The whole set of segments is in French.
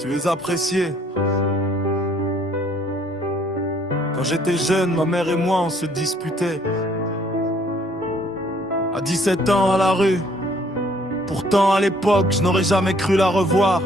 Tu es apprécié. Quand j'étais jeune, ma mère et moi on se disputait. À 17 ans à la rue. Pourtant à l'époque je n'aurais jamais cru la revoir.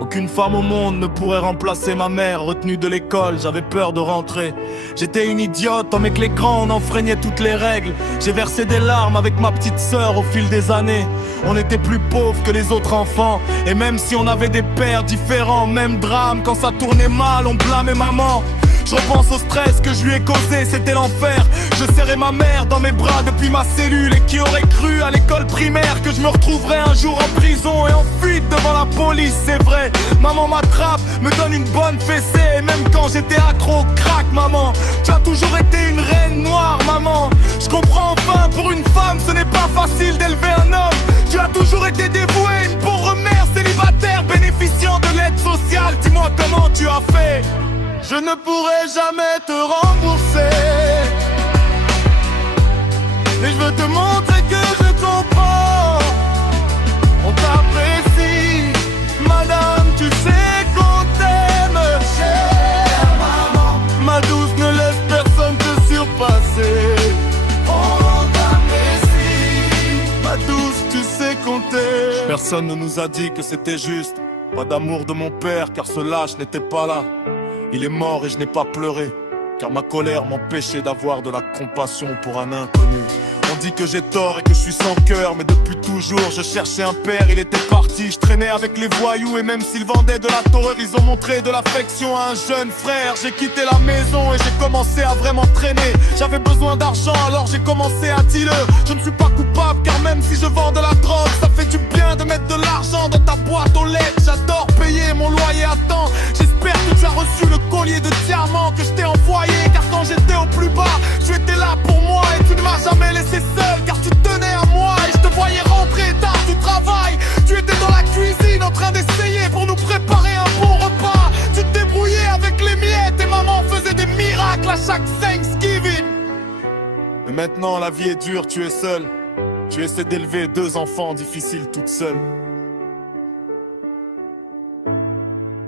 Aucune femme au monde ne pourrait remplacer ma mère. Retenue de l'école, j'avais peur de rentrer. J'étais une idiote, avec les grands on enfreignait toutes les règles. J'ai versé des larmes avec ma petite sœur au fil des années. On était plus pauvres que les autres enfants. Et même si on avait des pères différents, même drame. Quand ça tournait mal, on blâmait maman. Je repense au stress que je lui ai causé, c'était l'enfer. Je serrais ma mère dans mes bras depuis ma cellule. Et qui aurait cru à l'école primaire que je me retrouverais un jour en prison et en fuite devant la police, c'est vrai. Maman m'attrape, me donne une bonne fessée. Et même quand j'étais accro au crack, maman, tu as toujours été une reine noire, maman. Je comprends enfin, pour une femme ce n'est pas facile d'élever un homme. Tu as toujours été dévouée, une pauvre mère célibataire bénéficiant de l'aide sociale. Dis-moi comment tu as fait. Je ne pourrai jamais te rembourser, mais je veux te montrer que je comprends. On t'apprécie, madame, tu sais qu'on t'aime. Chère maman, ma douce, ne laisse personne te surpasser. On t'apprécie, ma douce, tu sais qu'on t'aime. Personne ne nous a dit que c'était juste. Pas d'amour de mon père, car ce lâche n'était pas là. Il est mort et je n'ai pas pleuré, car ma colère m'empêchait d'avoir de la compassion pour un inconnu. On dit que j'ai tort et que je suis sans cœur, mais depuis toujours je cherchais un père, il était parti. Je traînais avec les voyous et même s'ils vendaient de la torreur, ils ont montré de l'affection à un jeune frère. J'ai quitté la maison et j'ai commencé à vraiment traîner. J'avais besoin d'argent alors j'ai commencé à dealer. Je ne suis pas coupable car même si je vends de la drogue, ça fait du bien de mettre de l'argent dans ta boîte aux lettres. J'adore payer mon loyer à temps. J'espère que tu as reçu le collier de diamants que je t'ai envoyé, car quand j'étais au plus bas, tu étais là pour moi et tu ne m'as jamais laissé seul, car tu tenais à moi et je te voyais rentrer tard du travail. Tu étais dans la cuisine en train d'essayer pour nous préparer un bon repas. Tu te débrouillais avec les miettes et maman faisait des miracles à chaque Thanksgiving. Mais maintenant la vie est dure, tu es seul. Tu essaies d'élever 2 enfants difficiles toute seule.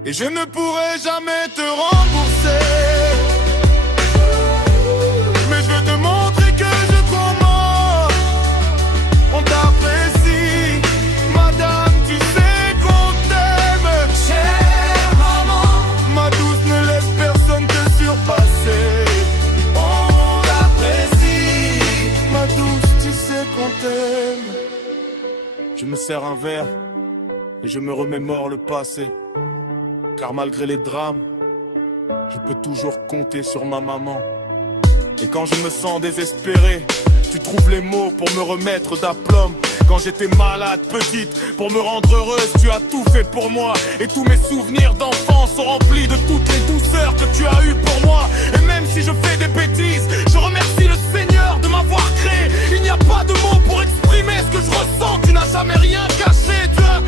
Et je ne pourrai jamais te rembourser, mais je veux te montrer que je comprends. On t'apprécie, madame, tu sais qu'on t'aime. Chère maman, ma douce, ne laisse personne te surpasser. On t'apprécie, ma douce, tu sais qu'on t'aime. Je me sers un verre et je me remémore le passé. Car malgré les drames, je peux toujours compter sur ma maman. Et quand je me sens désespéré, tu trouves les mots pour me remettre d'aplomb. Quand j'étais malade, petite, pour me rendre heureuse, tu as tout fait pour moi. Et tous mes souvenirs d'enfance sont remplis de toutes les douceurs que tu as eues pour moi. Et même si je fais des bêtises, je remercie le Seigneur de m'avoir créé. Il n'y a pas de mots pour exprimer ce que je ressens. Tu n'as jamais rien caché, tu as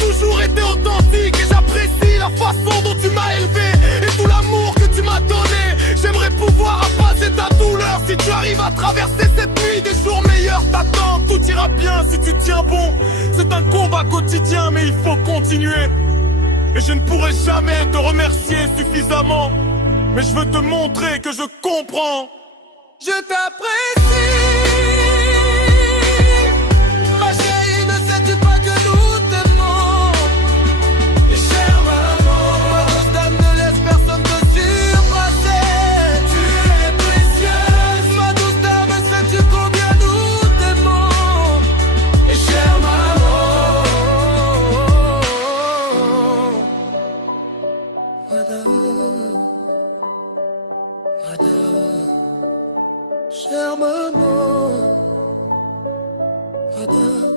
toujours été authentique. Et j'apprécie la façon dont tu m'as élevé et tout l'amour que tu m'as donné. J'aimerais pouvoir apaiser ta douleur. Si tu arrives à traverser cette nuit, des jours meilleurs t'attendent. Tout ira bien si tu tiens bon. C'est un combat quotidien mais il faut continuer. Et je ne pourrai jamais te remercier suffisamment, mais je veux te montrer que je comprends. Je t'apprécie. Ma chérie, ne sais-tu pas que nous t'aimons? Et chère maman, ma grosse dame, ne laisse personne te surpasser. Tu es précieuse, ma douce dame, sais-tu combien nous t'aimons? Et chère maman, madame, chère maman, madame.